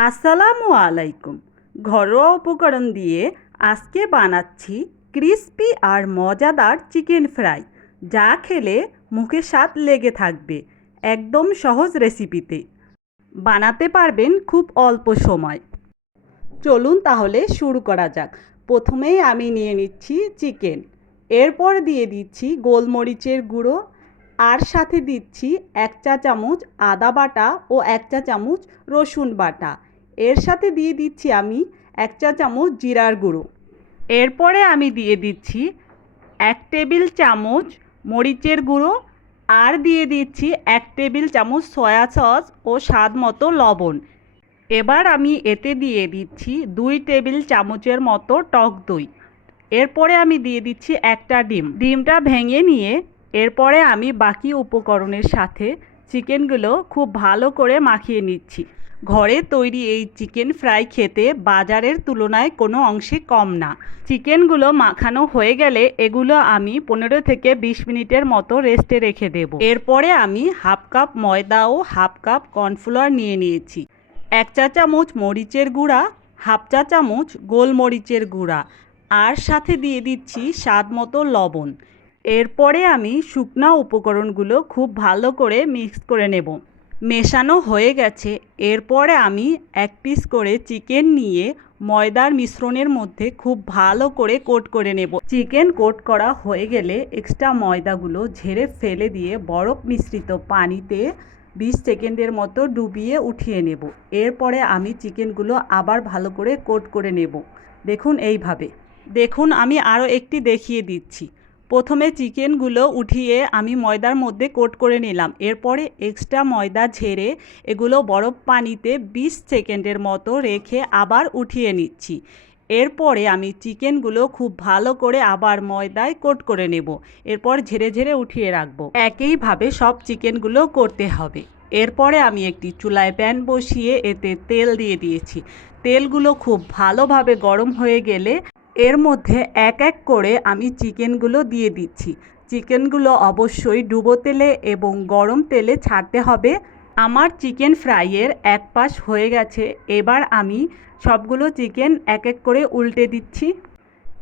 আসসালামু আলাইকুম। ঘরোয়া উপকরণ দিয়ে আজকে বানাচ্ছি ক্রিস্পি আর মজাদার চিকেন ফ্রাই, যা খেলে মুখে স্বাদ লেগে থাকবে একদম সহজ রেসিপিতে। বানাতে পারবেন খুব অল্প সময়। চলুন তাহলে শুরু করা যাক। প্রথমেই আমি নিয়ে নিচ্ছি চিকেন। এরপর দিয়ে দিচ্ছি গোলমরিচের গুঁড়ো আর সাথে দিচ্ছি এক চা চামচ আদা বাটা ও এক চা চামচ রসুন বাটা। এর সাথে দিয়ে দিচ্ছি আমি এক চা চামচ জিরার গুঁড়ো। এরপরে আমি দিয়ে দিচ্ছি এক টেবিল চামচ মরিচের গুঁড়ো আর দিয়ে দিচ্ছি এক টেবিল চামচ সয়া সস ও স্বাদ মতো লবণ। এবার আমি এতে দিয়ে দিচ্ছি দুই টেবিল চামচের মতো টক দই। এরপরে আমি দিয়ে দিচ্ছি একটা ডিম। ডিমটা ভেঙে নিয়ে এরপরে আমি বাকি উপকরণের সাথে চিকেনগুলো খুব ভালো করে মাখিয়ে নিচ্ছি। ঘরে তৈরি এই চিকেন ফ্রাই খেতে বাজারের তুলনায় কোনো অংশে কম না। চিকেনগুলো মাখানো হয়ে গেলে এগুলো আমি পনেরো থেকে বিশ মিনিটের মতো রেস্টে রেখে দেব। এরপরে আমি হাফ কাপ ময়দা ও হাফ কাপ কর্নফ্লাওয়ার নিয়ে নিয়েছি। এক চা চামচ মরিচের গুঁড়া, হাফ চা চামচ গোলমরিচের গুঁড়া, আর সাথে দিয়ে দিচ্ছি স্বাদ মতো লবণ। এরপরে আমি শুকনা উপকরণগুলো খুব ভালো করে মিক্স করে নেব। মেশানো হয়ে গেছে। এরপরে আমি এক পিস করে চিকেন নিয়ে ময়দার মিশ্রণের মধ্যে খুব ভালো করে কোট করে নেব। চিকেন কোট করা হয়ে গেলে এক্সট্রা ময়দাগুলো ঝেড়ে ফেলে দিয়ে বরফ মিশ্রিত পানিতে বিশ সেকেন্ডের মতো ডুবিয়ে উঠিয়ে নেব। এরপরে আমি চিকেনগুলো আবার ভালো করে কোট করে নেব। দেখুন এইভাবে। দেখুন, আমি আরও একটি দেখিয়ে দিচ্ছি। প্রথমে চিকেনগুলো উঠিয়ে আমি ময়দার মধ্যে কোট করে নিলাম। এরপরে এক্সট্রা ময়দা ঝেড়ে এগুলো বরফ পানিতে বিশ সেকেন্ডের মতো রেখে আবার উঠিয়ে নিচ্ছি। এরপরে আমি চিকেনগুলো খুব ভালো করে আবার ময়দায় কোট করে নেব। এরপর ঝেড়ে ঝেড়ে উঠিয়ে রাখব। একইভাবে সব চিকেনগুলো করতে হবে। এরপরে আমি একটি চুলায় প্যান বসিয়ে এতে তেল দিয়ে দিয়েছি। তেলগুলো খুব ভালোভাবে গরম হয়ে গেলে এর মধ্যে এক এক করে আমি চিকেনগুলো দিয়ে দিচ্ছি। চিকেনগুলো অবশ্যই ডুবো তেলে এবং গরম তেলে ছাড়তে হবে। আমার চিকেন ফ্রাইয়ের এক পাশ হয়ে গেছে। এবার আমি সবগুলো চিকেন এক এক করে উল্টে দিচ্ছি।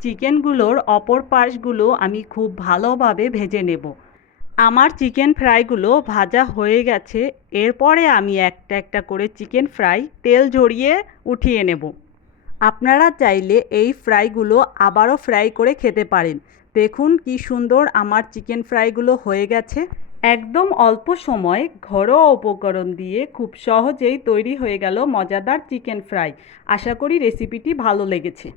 চিকেনগুলোর অপর পাশগুলো আমি খুব ভালোভাবে ভেজে নেব। আমার চিকেন ফ্রাইগুলো ভাজা হয়ে গেছে। এরপরে আমি একটা একটা করে চিকেন ফ্রাই তেল ঝরিয়ে উঠিয়ে নেব। আপনারা চাইলে এই ফ্রাইগুলো আবারও ফ্রাই করে খেতে পারেন। দেখুন কি সুন্দর আমার চিকেন ফ্রাইগুলো হয়ে গেছে। একদম অল্প সময় ঘরোয়া উপকরণ দিয়ে খুব সহজেই তৈরি হয়ে গেল মজাদার চিকেন ফ্রাই। আশা করি রেসিপিটি ভালো লেগেছে।